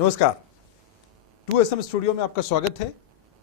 नमस्कार, 2SM studio में आपका स्वागत है।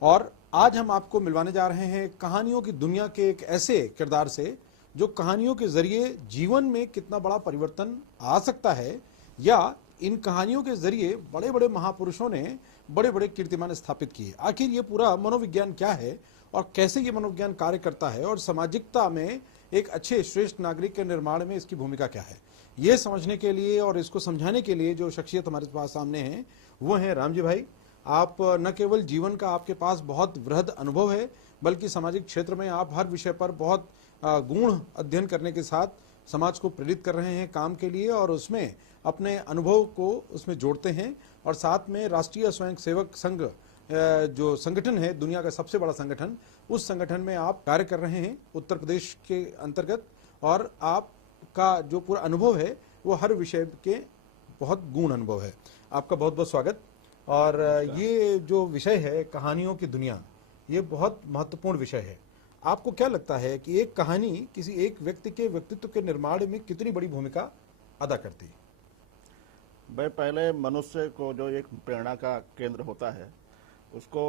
और आज हम आपको मिलवाने जा रहे हैं कहानियों की दुनिया के एक ऐसे किरदार से जो कहानियों के जरिए जीवन में कितना बड़ा परिवर्तन आ सकता है, या इन कहानियों के जरिए बड़े बड़े महापुरुषों ने बड़े बड़े कीर्तिमान स्थापित किए। आखिर ये पूरा मनोविज्ञान क्या है और कैसे ये मनोविज्ञान कार्य करता है, और सामाजिकता में एक अच्छे श्रेष्ठ नागरिक के निर्माण में इसकी भूमिका क्या है, ये समझने के लिए और इसको समझाने के लिए जो शख्सियत हमारे पास सामने है वो है रामजी भाई। आप न केवल जीवन का आपके पास बहुत वृहद अनुभव है, बल्कि सामाजिक क्षेत्र में आप हर विषय पर बहुत गूढ़ अध्ययन करने के साथ समाज को प्रेरित कर रहे हैं काम के लिए, और उसमें अपने अनुभव को उसमें जोड़ते हैं। और साथ में राष्ट्रीय स्वयंसेवक संघ जो संगठन है, दुनिया का सबसे बड़ा संगठन, उस संगठन में आप कार्य कर रहे हैं उत्तर प्रदेश के अंतर्गत, और आपका जो पूरा अनुभव है वो हर विषय के बहुत गूढ़ अनुभव है। आपका बहुत बहुत स्वागत। और ये जो विषय है कहानियों की दुनिया, ये बहुत महत्वपूर्ण विषय है। आपको क्या लगता है कि एक कहानी किसी एक व्यक्ति के व्यक्तित्व के निर्माण में कितनी बड़ी भूमिका अदा करती है? भाई, पहले मनुष्य को जो एक प्रेरणा का केंद्र होता है उसको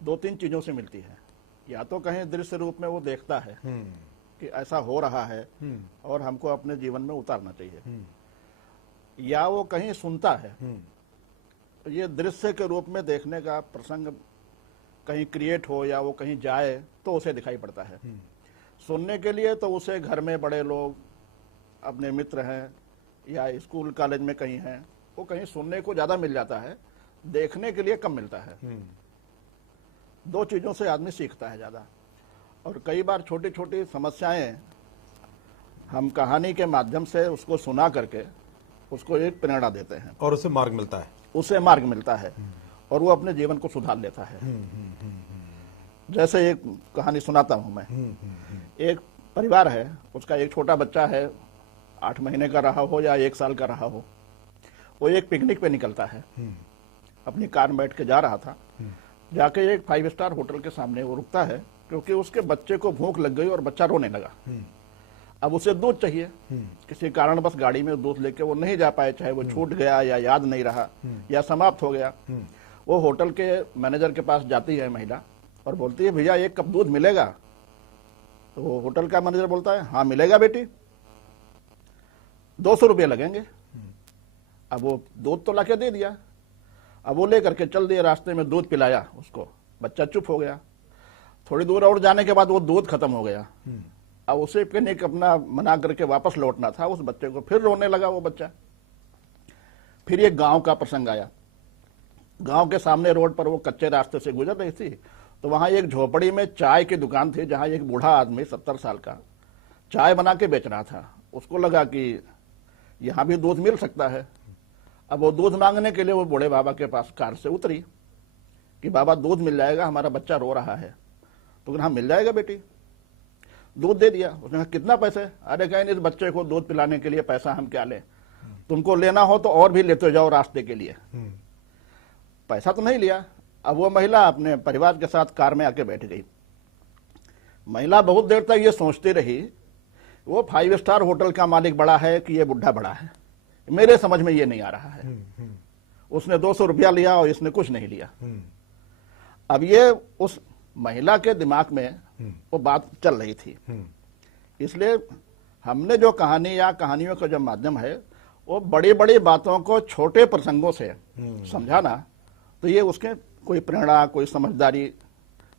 दो तीन चीजों से मिलती है। या तो कहीं दृश्य रूप में वो देखता है कि ऐसा हो रहा है और हमको अपने जीवन में उतारना चाहिए, या वो कहीं सुनता है। ये दृश्य के रूप में देखने का प्रसंग कहीं क्रिएट हो या वो कहीं जाए तो उसे दिखाई पड़ता है। सुनने के लिए तो उसे घर में बड़े लोग, अपने मित्र हैं या स्कूल कॉलेज में कहीं हैं, वो कहीं सुनने को ज्यादा मिल जाता है, देखने के लिए कम मिलता है। दो चीजों से आदमी सीखता है ज्यादा। और कई बार छोटी छोटी समस्याएं हम कहानी के माध्यम से उसको सुना करके उसको एक प्रेरणा देते हैं, और उसे मार्ग मिलता है और वो अपने जीवन को सुधार लेता है। जैसे एक कहानी सुनाता हूं मैं। एक परिवार है, उसका एक छोटा बच्चा है, 8 महीने का रहा हो या 1 साल का रहा हो। वो एक पिकनिक पे निकलता है, अपनी कार में बैठ के जा रहा था। जाके एक 5 स्टार होटल के सामने वो रुकता है, क्योंकि उसके बच्चे को भूख लग गई और बच्चा रोने लगा। अब उसे दूध चाहिए, किसी कारण बस गाड़ी में दूध लेके वो नहीं जा पाए, चाहे वो छूट गया या याद नहीं रहा या समाप्त हो गया। वो होटल के मैनेजर के पास जाती है महिला और बोलती है, भैया 1 कप दूध मिलेगा? तो वो होटल का मैनेजर बोलता है, हाँ मिलेगा बेटी, 200 रुपये लगेंगे। अब वो दूध तो लाके दे दिया। अब वो लेकर के चल दिया, रास्ते में दूध पिलाया उसको, बच्चा चुप हो गया। थोड़ी दूर और जाने के बाद वो दूध खत्म हो गया। अब उसे पिकनिक अपना मना करके वापस लौटना था, उस बच्चे को फिर रोने लगा वो बच्चा। फिर एक गांव का प्रसंग आया। गांव के सामने रोड पर वो कच्चे रास्ते से गुजर रही थी, तो वहां एक झोपड़ी में चाय की दुकान थी, जहां एक बूढ़ा आदमी 70 साल का चाय बना के बेच रहा था। उसको लगा कि यहां भी दूध मिल सकता है। अब वो दूध मांगने के लिए वो बूढ़े बाबा के पास कार से उतरी कि बाबा दूध मिल जाएगा, हमारा बच्चा रो रहा है। तो हाँ मिल जाएगा बेटी। दूध दे दिया। उसने कहा कितना पैसे? अरे कहीं इस बच्चे को दूध पिलाने के लिए पैसा हम क्या लें, तुमको लेना हो तो और भी लेते जाओ रास्ते के लिए। पैसा तो नहीं लिया। अब वो महिला अपने परिवार के साथ कार में आके बैठ गई। महिला बहुत देर तक ये सोचती रही, वो 5 स्टार होटल का मालिक बड़ा है कि ये बुढ़ा बड़ा है, मेरे समझ में ये नहीं आ रहा है। उसने 200 रुपया लिया और इसने कुछ नहीं लिया। अब ये उस महिला के दिमाग में वो बात चल रही थी। इसलिए हमने जो कहानी या कहानियों का जो माध्यम है वो बड़ी बड़ी बातों को छोटे प्रसंगों से समझाना, तो ये उसके कोई प्रेरणा, कोई समझदारी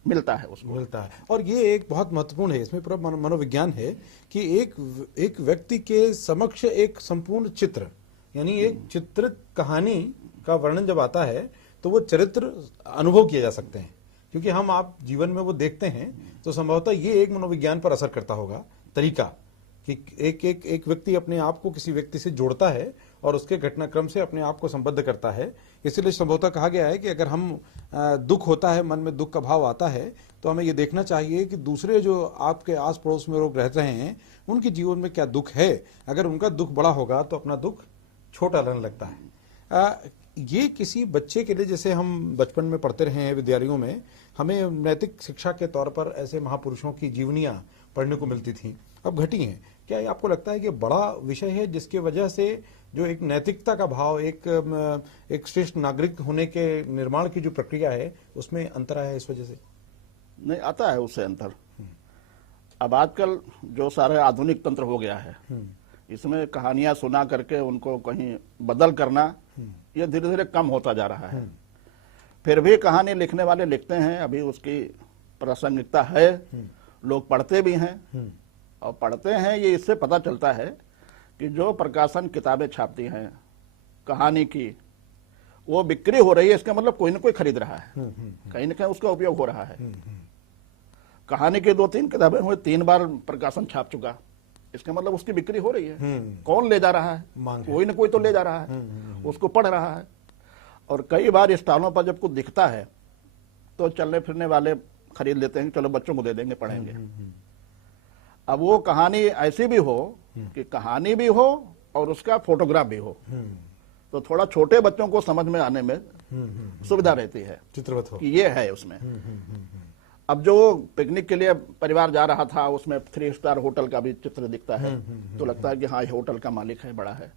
मिलता है उसको। और ये एक बहुत महत्वपूर्ण है, इसमें पूरा मनोविज्ञान है कि एक व्यक्ति के समक्ष एक संपूर्ण चित्र, यानी एक चित्रित कहानी का वर्णन जब आता है तो वो चरित्र अनुभव किए जा सकते हैं, क्योंकि हम आप जीवन में वो देखते हैं। तो संभवतः ये एक मनोविज्ञान पर असर करता होगा तरीका कि एक व्यक्ति अपने आप को किसी व्यक्ति से जोड़ता है और उसके घटनाक्रम से अपने आप को संबद्ध करता है। इसीलिए संभवतः कहा गया है कि अगर हम दुख होता है, मन में दुख का भाव आता है, तो हमें ये देखना चाहिए कि दूसरे जो आपके आस पड़ोस में लोग रह रहे हैं उनके जीवन में क्या दुख है। अगर उनका दुख बड़ा होगा तो अपना दुख छोटा लगने लगता है। ये किसी बच्चे के लिए, जैसे हम बचपन में पढ़ते रहे हैं विद्यालयों में, हमें नैतिक शिक्षा के तौर पर ऐसे महापुरुषों की जीवनियां पढ़ने को मिलती थी, अब घटी हैं। क्या ये आपको लगता है कि बड़ा विषय है जिसकी वजह से जो एक नैतिकता का भाव, एक श्रेष्ठ नागरिक होने के निर्माण की जो प्रक्रिया है उसमें अंतर आया है इस वजह से? नहीं आता है उससे अंतर। अब आजकल जो सारे आधुनिक तंत्र हो गया है, इसमें कहानियां सुना करके उनको कहीं बदल करना ये धीरे धीरे कम होता जा रहा है। फिर भी कहानी लिखने वाले लिखते हैं, अभी उसकी प्रासंगिकता है, लोग पढ़ते भी हैं। और पढ़ते हैं ये इससे पता चलता है कि जो प्रकाशन किताबें छापती हैं कहानी की, वो बिक्री हो रही है, इसका मतलब कोई ना कोई खरीद रहा है, कहीं ना कहीं उसका उपयोग हो रहा है। कहानी की 2-3 किताबें हुए 3 बार प्रकाशन छाप चुका, इसका मतलब उसकी बिक्री हो रही है। कौन ले जा रहा है? कोई ना कोई तो ले जा रहा है, उसको पढ़ रहा है। और कई बार स्टॉलों पर जब कुछ दिखता है तो चलने फिरने वाले खरीद लेते हैं, चलो बच्चों को दे देंगे, पढ़ेंगे। अब वो कहानी ऐसी भी हो कि कहानी भी हो और उसका फोटोग्राफ भी हो, तो थोड़ा छोटे बच्चों को समझ में आने में सुविधा रहती है, चित्रवत हो कि ये है उसमें। अब जो पिकनिक के लिए परिवार जा रहा था, उसमें 3 स्टार होटल का भी चित्र दिखता है, तो लगता है कि हाँ ये होटल का मालिक है, बड़ा है।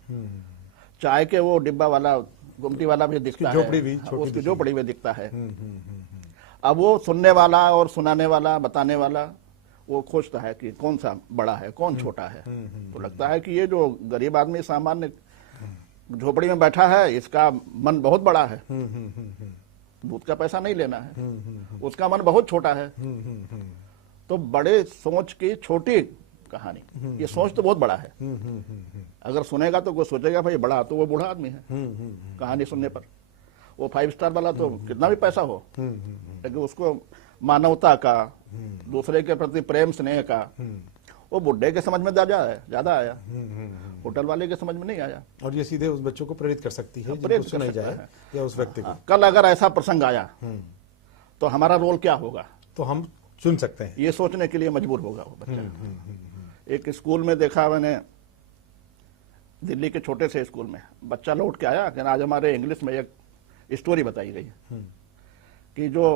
चाय के वो डिब्बा वाला, गुमटी वाला भी दिखता है, उसकी झोपड़ी भी दिखता है। अब वो सुनने वाला और सुनाने वाला, बताने वाला, वो खोजता है कि कौन सा बड़ा है, कौन छोटा है। तो लगता है कि ये जो गरीब आदमी सामान्य झोपड़ी में बैठा है, इसका मन बहुत बड़ा है, दूध का पैसा नहीं लेना है, उसका मन बहुत छोटा है। तो बड़े सोच की छोटी कहानी, ये सोच तो बहुत बड़ा है। अगर सुनेगा तो कोई सोचेगा भाई बड़ा तो वो बूढ़ा आदमी है, कहानी सुनने पर। वो 5 स्टार वाला तो कितना भी पैसा हो, लेकिन उसको मानवता का, दूसरे के प्रति प्रेम स्नेह का, वो बुढ़े के समझ में ज्यादा आया, होटल वाले के समझ में नहीं आया। और ये सीधे उस बच्चों को प्रेरित कर सकती है, प्रेरित जिनको सुनाई जाए, या उस व्यक्ति को। कल अगर ऐसा प्रसंग आया तो हमारा रोल क्या होगा, तो हम चुन सकते हैं, ये सोचने के लिए मजबूर होगा वो बच्चा। एक स्कूल में देखा मैंने, दिल्ली के छोटे से स्कूल में बच्चा लौट के आया कि आज हमारे इंग्लिश में एक स्टोरी बताई गई कि जो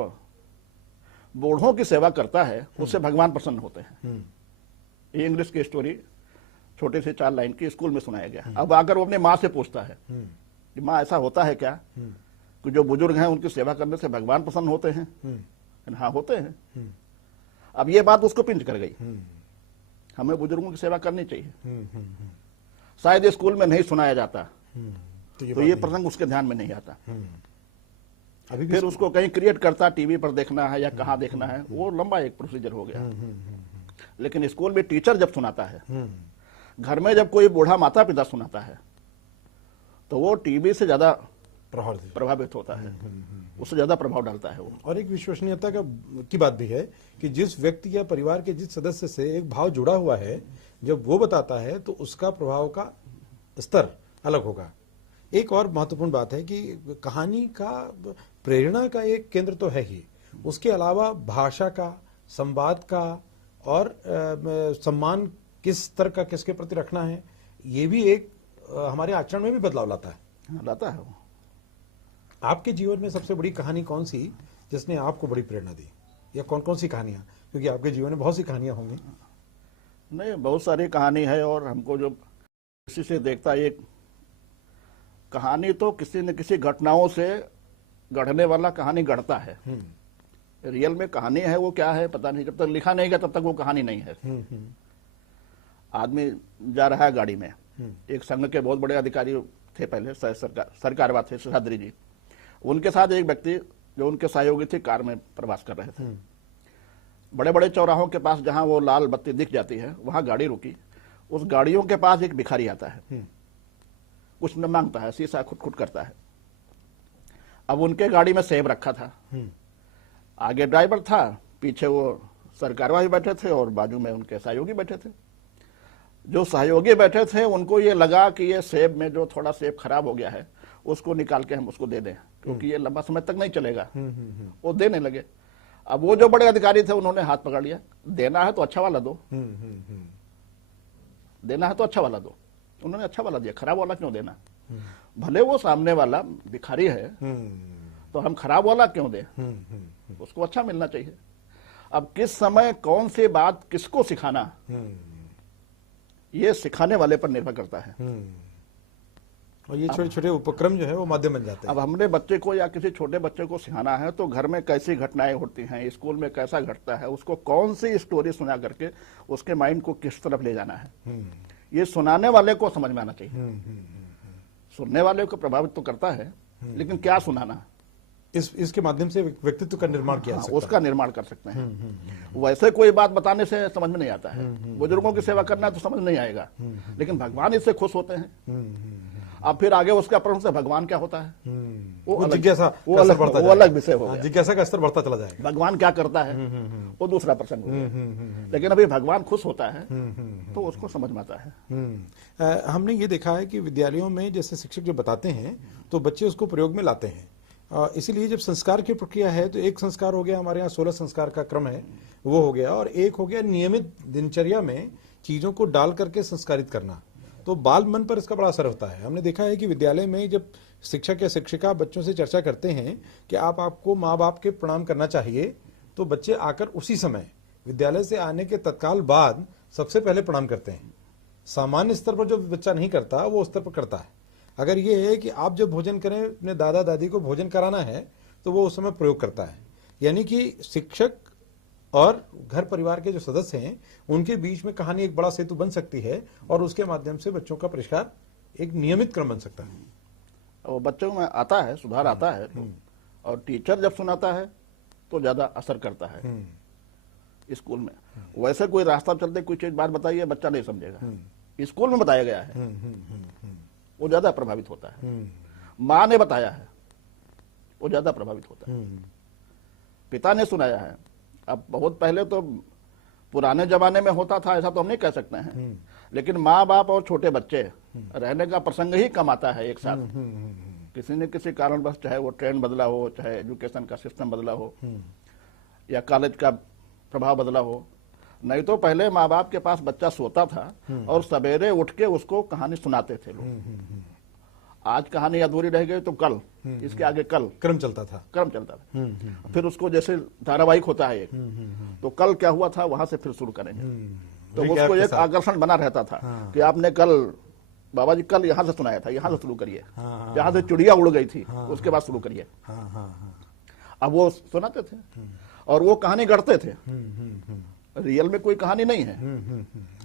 बूढ़ों की सेवा करता है उससे भगवान प्रसन्न होते हैं। ये इंग्लिश की स्टोरी छोटे से 4 लाइन की स्कूल में सुनाया गया। अब आकर वो अपने माँ से पूछता है कि माँ ऐसा होता है क्या कि जो बुजुर्ग हैं उनकी सेवा करने से भगवान प्रसन्न होते हैं? हाँ होते हैं। अब ये बात उसको पिंच कर गई, हमें बुजुर्गों की सेवा करनी चाहिए। शायद स्कूल में नहीं सुनाया जाता तो ये प्रसंग उसके ध्यान में नहीं आता। अभी फिर उसको कहीं क्रिएट करता, टीवी पर देखना है या कहाँ देखना है, वो लंबा एक प्रोसीजर हो गया। लेकिन स्कूल में टीचर जब सुनाता है, घर में जब कोई बूढ़ा माता पिता सुनाता है, तो वो टीवी से ज्यादा प्रभावित होता है, उससे ज्यादा प्रभाव डालता है वो। और एक विश्वसनीयता की बात भी है कि जिस व्यक्ति या परिवार के जिस सदस्य से एक भाव जुड़ा हुआ है, जब वो बताता है तो उसका प्रभाव का स्तर अलग होगा। एक और महत्वपूर्ण बात है कि कहानी का प्रेरणा का एक केंद्र तो है ही, उसके अलावा भाषा का, संवाद का और सम्मान किस स्तर का किसके प्रति रखना है, ये भी एक हमारे आचरण में भी बदलाव लाता है। लाता है वो। आपके जीवन में सबसे बड़ी कहानी कौन सी जिसने आपको बड़ी प्रेरणा दी, या कौन कौन सी कहानियां? क्योंकि आपके जीवन में बहुत सी कहानियां होंगी। नहीं, बहुत सारी कहानी है, और हमको जो किसी से देखता है, एक कहानी तो किसी न किसी घटनाओं से गढ़ने वाला कहानी गढ़ता है। रियल में कहानी है वो क्या है पता नहीं, जब तक लिखा नहीं गया तब तक वो कहानी नहीं है। आदमी जा रहा है गाड़ी में, एक संघ के बहुत बड़े अधिकारी थे पहले, सरकार थे शेषाद्री जी, उनके साथ एक व्यक्ति जो उनके सहयोगी थे कार में प्रवास कर रहे थे। बड़े बड़े चौराहों के पास जहां वो लाल बत्ती दिख जाती है वहां गाड़ी रुकी। उस गाड़ियों के पास एक भिखारी आता है, कुछ न मांगता है, शीशा खुट करता है। अब उनके गाड़ी में सेब रखा था, आगे ड्राइवर था, पीछे वो सरकारवाही बैठे थे और बाजू में उनके सहयोगी बैठे थे। जो सहयोगी बैठे थे उनको ये लगा कि ये सेब में जो थोड़ा सेब खराब हो गया है उसको निकाल के हम उसको दे दें, क्योंकि ये लंबा समय तक नहीं चलेगा। वो देने लगे। अब वो जो बड़े अधिकारी थे उन्होंने हाथ पकड़ लिया, देना है तो अच्छा वाला दो, देना है तो अच्छा वाला दो। उन्होंने अच्छा वाला दिया, खराब वाला क्यों देना? भले वो सामने वाला भिखारी है तो हम खराब वाला क्यों दें, उसको अच्छा मिलना चाहिए। अब किस समय कौन सी बात किसको सिखाना, ये सिखाने वाले पर निर्भर करता है। और ये छोटे छोटे उपक्रम जो है वो माध्यम बन जाते हैं। अब हमने बच्चे को या किसी छोटे बच्चे को सिखाना है तो घर में कैसी घटनाएं होती हैं, स्कूल में कैसा घटता है, उसको कौन सी स्टोरी सुना करके उसके माइंड को किस तरफ ले जाना है, ये सुनाने वाले को समझ में आना चाहिए। सुनने वाले को प्रभावित तो करता है, लेकिन क्या सुनाना, इसके माध्यम से व्यक्तित्व का निर्माण किया जा सकता है। उसका निर्माण कर सकते हैं। वैसे कोई बात बताने से समझ में नहीं आता है। बुजुर्गों की सेवा करना है तो समझ नहीं आएगा, लेकिन भगवान इससे खुश होते हैं। अब फिर आगे उसका प्रश्न भगवान क्या होता है, वो जिज्ञासा वो अलग विषय हो गया। जिज्ञासा का स्तर बढ़ता चला जाएगा। भगवान क्या करता है वो दूसरा प्रसंग हो गया। लेकिन अभी भगवान खुश होता है तो उसको समझ में आता है। हमने ये देखा है कि विद्यालयों में जैसे शिक्षक जो बताते हैं तो बच्चे उसको प्रयोग में लाते हैं। इसीलिए जब संस्कार की प्रक्रिया है तो एक संस्कार हो गया, हमारे यहाँ 16 संस्कार का क्रम है वो हो गया, और एक हो गया नियमित दिनचर्या में चीजों को डाल करके संस्कारित करना। तो बाल मन पर इसका बड़ा असर होता है। हमने देखा है कि विद्यालय में जब शिक्षक या शिक्षिका बच्चों से चर्चा करते हैं कि आपको माँ बाप के प्रणाम करना चाहिए, तो बच्चे आकर उसी समय विद्यालय से आने के तत्काल बाद सबसे पहले प्रणाम करते हैं। सामान्य स्तर पर जो बच्चा नहीं करता वो उस स्तर पर करता है। अगर ये है कि आप जब भोजन करें, अपने दादा दादी को भोजन कराना है, तो वो उस समय प्रयोग करता है। यानी कि शिक्षक और घर परिवार के जो सदस्य हैं उनके बीच में कहानी एक बड़ा सेतु बन सकती है, और उसके माध्यम से बच्चों का परिष्कार एक नियमित क्रम बन सकता है। और बच्चों में आता है, सुधार आता है तो, और टीचर जब सुनाता है तो ज्यादा असर करता है स्कूल में। वैसे कोई रास्ता चलते कोई चीज बात बताइए, बच्चा नहीं समझेगा। स्कूल में बताया गया है वो ज्यादा प्रभावित होता है। माँ ने बताया है वो ज्यादा प्रभावित होता है। पिता ने सुनाया है। अब बहुत पहले तो पुराने जमाने में होता था, ऐसा तो हम नहीं कह सकते हैं, लेकिन माँ बाप और छोटे बच्चे रहने का प्रसंग ही कम आता है एक साथ। किसी न किसी कारणवश, चाहे वो ट्रेंड बदला हो, चाहे एजुकेशन का सिस्टम बदला हो, या कॉलेज का प्रभाव बदला हो, नहीं तो पहले माँ बाप के पास बच्चा सोता था और सवेरे उठ के उसको कहानी सुनाते थे लोग। आज कहानी अधूरी रह गई तो कल, इसके आगे कल क्रम चलता था। फिर उसको जैसे धारावाहिक होता है एक, तो कल क्या हुआ था वहां से फिर शुरू करेंगे। तो उसको एक आकर्षण बना रहता था कि आपने कल, बाबा जी कल यहाँ से सुनाया था, यहाँ से शुरू करिए। जहां से चिड़िया उड़ गई थी उसके बाद शुरू करिए। अब वो सुनाते थे और वो कहानी गढ़ते थे। रियल में कोई कहानी नहीं है,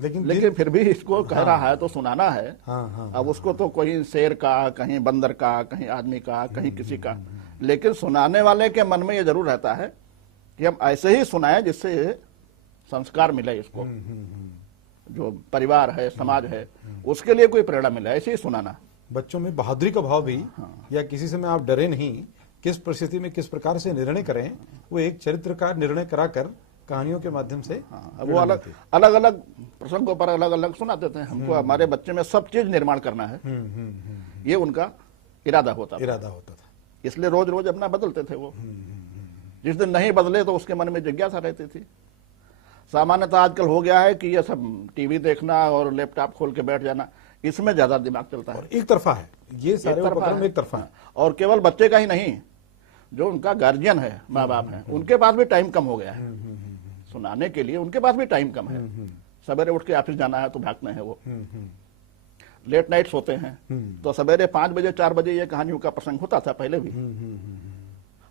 लेकिन फिर भी इसको कह रहा है तो सुनाना है। अब उसको तो कोई शेर का, कहीं बंदर का, कहीं आदमी का, कहीं किसी का, लेकिन सुनाने वाले के मन में ये जरूर रहता है कि हम ऐसे ही सुनाएं जिससे संस्कार मिले इसको, जो परिवार है, समाज है, उसके लिए कोई प्रेरणा मिले, ऐसे ही सुनाना। बच्चों में बहादुरी का भाव भी, या किसी से में आप डरे नहीं, किस परिस्थिति में किस प्रकार से निर्णय करें, वो एक चरित्र का निर्णय कराकर कहानियों के माध्यम से वो अलग अलग प्रसंगों पर अलग अलग सुनाते थे। हमको हमारे बच्चे में सब चीज निर्माण करना है, ये उनका इरादा होता था। इसलिए रोज रोज अपना बदलते थे वो। जिस दिन नहीं बदले तो उसके मन में जिज्ञासा रहती थी। सामान्यतः आजकल हो गया है कि ये सब टीवी देखना और लैपटॉप खोल के बैठ जाना, इसमें ज्यादा दिमाग चलता है। एक तरफा है ये सारे उपक्रम, एक तरफा है। और केवल बच्चे का ही नहीं, जो उनका गार्जियन है, माँ बाप है, उनके पास भी टाइम कम हो गया है सुनाने के लिए। उनके पास भी टाइम कम है। सवेरे उठ के ऑफिस जाना है तो भागते हैं वो, लेट नाइट सोते हैं, तो सवेरे 5 बजे 4 बजे ये कहानियों का प्रसंग होता था पहले भी।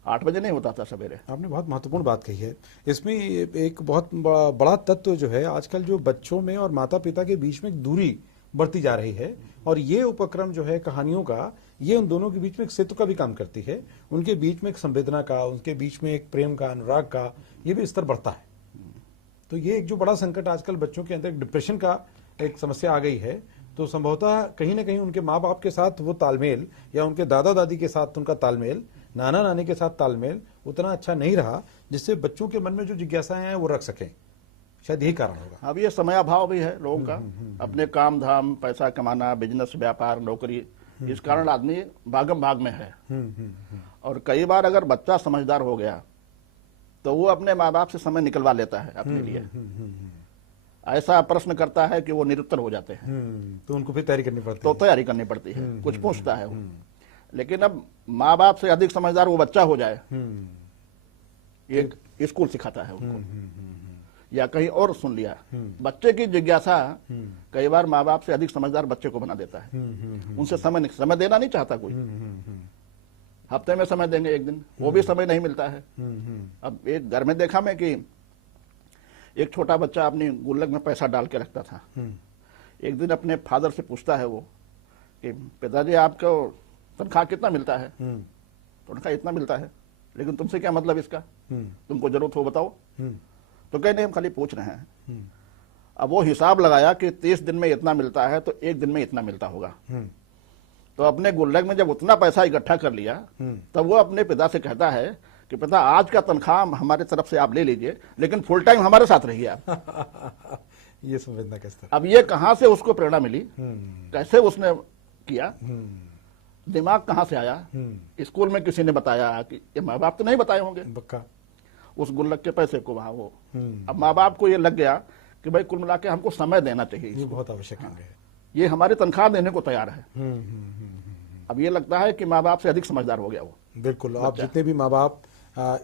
8 बजे नहीं होता था सवेरे। आपने बहुत महत्वपूर्ण बात कही है। इसमें एक बहुत बड़ा तत्व जो है, आजकल जो बच्चों में और माता पिता के बीच में एक दूरी बढ़ती जा रही है, और ये उपक्रम जो है कहानियों का, ये उन दोनों के बीच में एक सेतु का भी काम करती है। उनके बीच में एक संवेदना का, उनके बीच में एक प्रेम का, अनुराग का, ये भी स्तर बढ़ता है। तो ये एक जो बड़ा संकट आजकल बच्चों के अंदर डिप्रेशन का एक समस्या आ गई है, तो संभवतः कहीं ना कहीं उनके माँ बाप के साथ वो तालमेल, या उनके दादा दादी के साथ उनका तालमेल, नाना नानी के साथ तालमेल उतना अच्छा नहीं रहा, जिससे बच्चों के मन में जो जिज्ञासाएं हैं वो रख सकें। शायद यही कारण होगा। अब ये समयाभाव भी है लोगों का, अपने काम धाम, पैसा कमाना, बिजनेस, व्यापार, नौकरी, इस कारण आदमी भागम भाग में है। और कई बार अगर बच्चा समझदार हो गया तो वो अपने माँ बाप से समय निकलवा लेता है अपने लिए। ऐसा प्रश्न करता है कि वो निरुत्तर हो जाते हैं, तो उनको फिर तैयारी करनी पड़ती है। कुछ पूछता है वो। लेकिन अब माँ बाप से अधिक समझदार वो बच्चा हो जाए, ये स्कूल सिखाता है उनको या कहीं और सुन लिया। बच्चे की जिज्ञासा कई बार माँ बाप से अधिक समझदार बच्चे को बना देता है। उनसे समय देना नहीं चाहता कोई। हफ्ते में समय देंगे एक दिन, वो भी समय नहीं मिलता है। अब एक घर में देखा मैं कि एक छोटा बच्चा अपनी गुल्लक में पैसा डाल के रखता था। एक दिन अपने फादर से पूछता है वो कि पिताजी आपको तनख्वाह कितना मिलता है? तो उन्होंने कहा इतना मिलता है, लेकिन तुमसे क्या मतलब इसका? तुमको जरूरत हो बताओ। तो कहे नहीं, हम खाली पूछ रहे हैं। अब वो हिसाब लगाया कि 30 दिन में इतना मिलता है तो एक दिन में इतना मिलता होगा। तो अपने गुल्लक में जब उतना पैसा इकट्ठा कर लिया तब वो अपने पिता से कहता है कि पिता आज का तनख्वाह हमारे तरफ से आप ले लीजिए, लेकिन फुल टाइम हमारे साथ रहिए आप। ये संवेदना कैसे? अब ये कहां से उसको प्रेरणा मिली, कैसे उसने किया, दिमाग कहां से आया? स्कूल में किसी ने बताया कि ये माँ बाप तो नहीं बताए होंगे पक्का उस गुल्लक के पैसे को वहां वो। अब माँ बाप को ये लग गया कि भाई कुल मिला के हमको समय देना चाहिए, ये बहुत आवश्यक है। ये हमारी तनख्वाह देने को तैयार है। अब ये लगता है कि माँ बाप से अधिक समझदार हो गया वो। बिल्कुल। आप जितने भी माँ बाप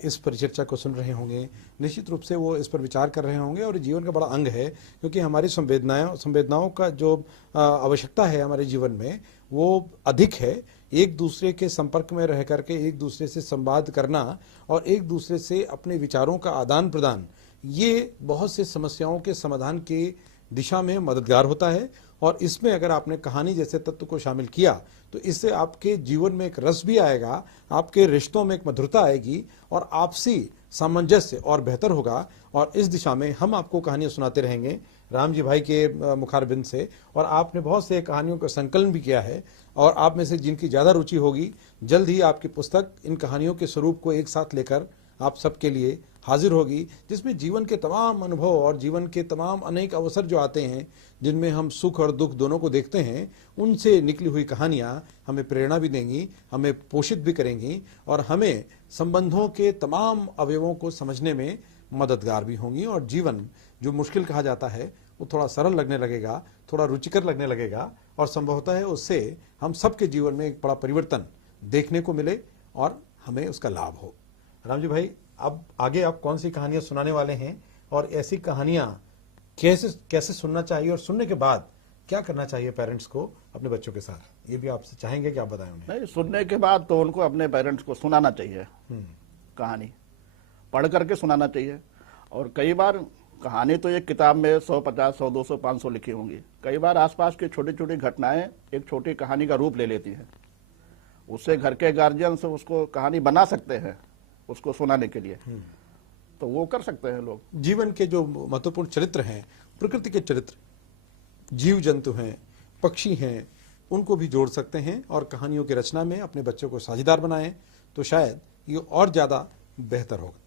इस परिचर्चा को सुन रहे होंगे, निश्चित रूप से वो इस पर विचार कर रहे होंगे और जीवन का बड़ा अंग है, क्योंकि हमारी संवेदनाओं का जो आवश्यकता है हमारे जीवन में वो अधिक है। एक दूसरे के संपर्क में रह करके एक दूसरे से संवाद करना और एक दूसरे से अपने विचारों का आदान प्रदान, ये बहुत से समस्याओं के समाधान के दिशा में मददगार होता है। और इसमें अगर आपने कहानी जैसे तत्व को शामिल किया तो इससे आपके जीवन में एक रस भी आएगा, आपके रिश्तों में एक मधुरता आएगी और आपसी सामंजस्य और बेहतर होगा। और इस दिशा में हम आपको कहानियां सुनाते रहेंगे राम जी भाई के मुखारबिंद से। और आपने बहुत से कहानियों का संकलन भी किया है और आप में से जिनकी ज्यादा रुचि होगी, जल्द ही आपकी पुस्तक इन कहानियों के स्वरूप को एक साथ लेकर आप सबके लिए हाजिर होगी, जिसमें जीवन के तमाम अनुभव और जीवन के तमाम अनेक अवसर जो आते हैं, जिनमें हम सुख और दुख दोनों को देखते हैं, उनसे निकली हुई कहानियां हमें प्रेरणा भी देंगी, हमें पोषित भी करेंगी और हमें संबंधों के तमाम अवयवों को समझने में मददगार भी होंगी। और जीवन जो मुश्किल कहा जाता है वो थोड़ा सरल लगने लगेगा, थोड़ा रुचिकर लगने लगेगा और संभवतः है उससे हम सबके जीवन में एक बड़ा परिवर्तन देखने को मिले और हमें उसका लाभ हो। राम जी भाई, अब आगे आप कौन सी कहानियां सुनाने वाले हैं और ऐसी कहानियां कैसे सुनना चाहिए और सुनने के बाद क्या करना चाहिए पेरेंट्स को अपने बच्चों के साथ, ये भी आपसे चाहेंगे कि आप बताएं उन्हें। नहीं, सुनने के बाद तो उनको अपने पेरेंट्स को सुनाना चाहिए, कहानी पढ़ करके सुनाना चाहिए। और कई बार कहानी तो एक किताब में 150, 100, 200, 500 लिखी होंगी, कई बार आसपास की छोटी छोटी घटनाएं एक छोटी कहानी का रूप ले लेती हैं। उससे घर के गार्जियन से उसको कहानी बना सकते हैं उसको सुनाने के लिए, तो वो कर सकते हैं लोग। जीवन के जो महत्वपूर्ण चरित्र हैं, प्रकृति के चरित्र, जीव जंतु हैं, पक्षी हैं, उनको भी जोड़ सकते हैं और कहानियों की रचना में अपने बच्चों को साझेदार बनाएं तो शायद ये और ज्यादा बेहतर होगा।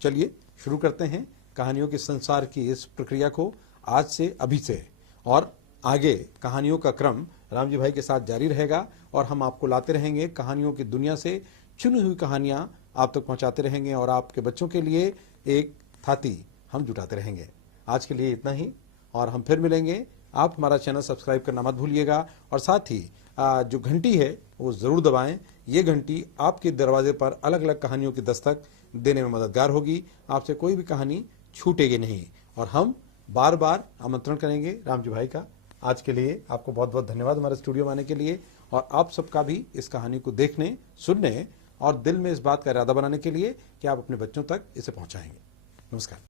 चलिए शुरू करते हैं कहानियों के संसार की इस प्रक्रिया को आज से, अभी से। और आगे कहानियों का क्रम राम जी भाई के साथ जारी रहेगा और हम आपको लाते रहेंगे कहानियों की दुनिया से चुनी हुई कहानियां आप तक पहुंचाते रहेंगे और आपके बच्चों के लिए एक थाती हम जुटाते रहेंगे। आज के लिए इतना ही और हम फिर मिलेंगे। आप हमारा चैनल सब्सक्राइब करना मत भूलिएगा और साथ ही जो घंटी है वो जरूर दबाएं। ये घंटी आपके दरवाजे पर अलग अलग कहानियों की दस्तक देने में मददगार होगी। आपसे कोई भी कहानी छूटेगी नहीं और हम बार बार आमंत्रण करेंगे राम जी भाई का। आज के लिए आपको बहुत बहुत धन्यवाद हमारे स्टूडियो में आने के लिए और आप सबका भी इस कहानी को देखने, सुनने और दिल में इस बात का इरादा बनाने के लिए कि आप अपने बच्चों तक इसे पहुंचाएंगे। नमस्कार।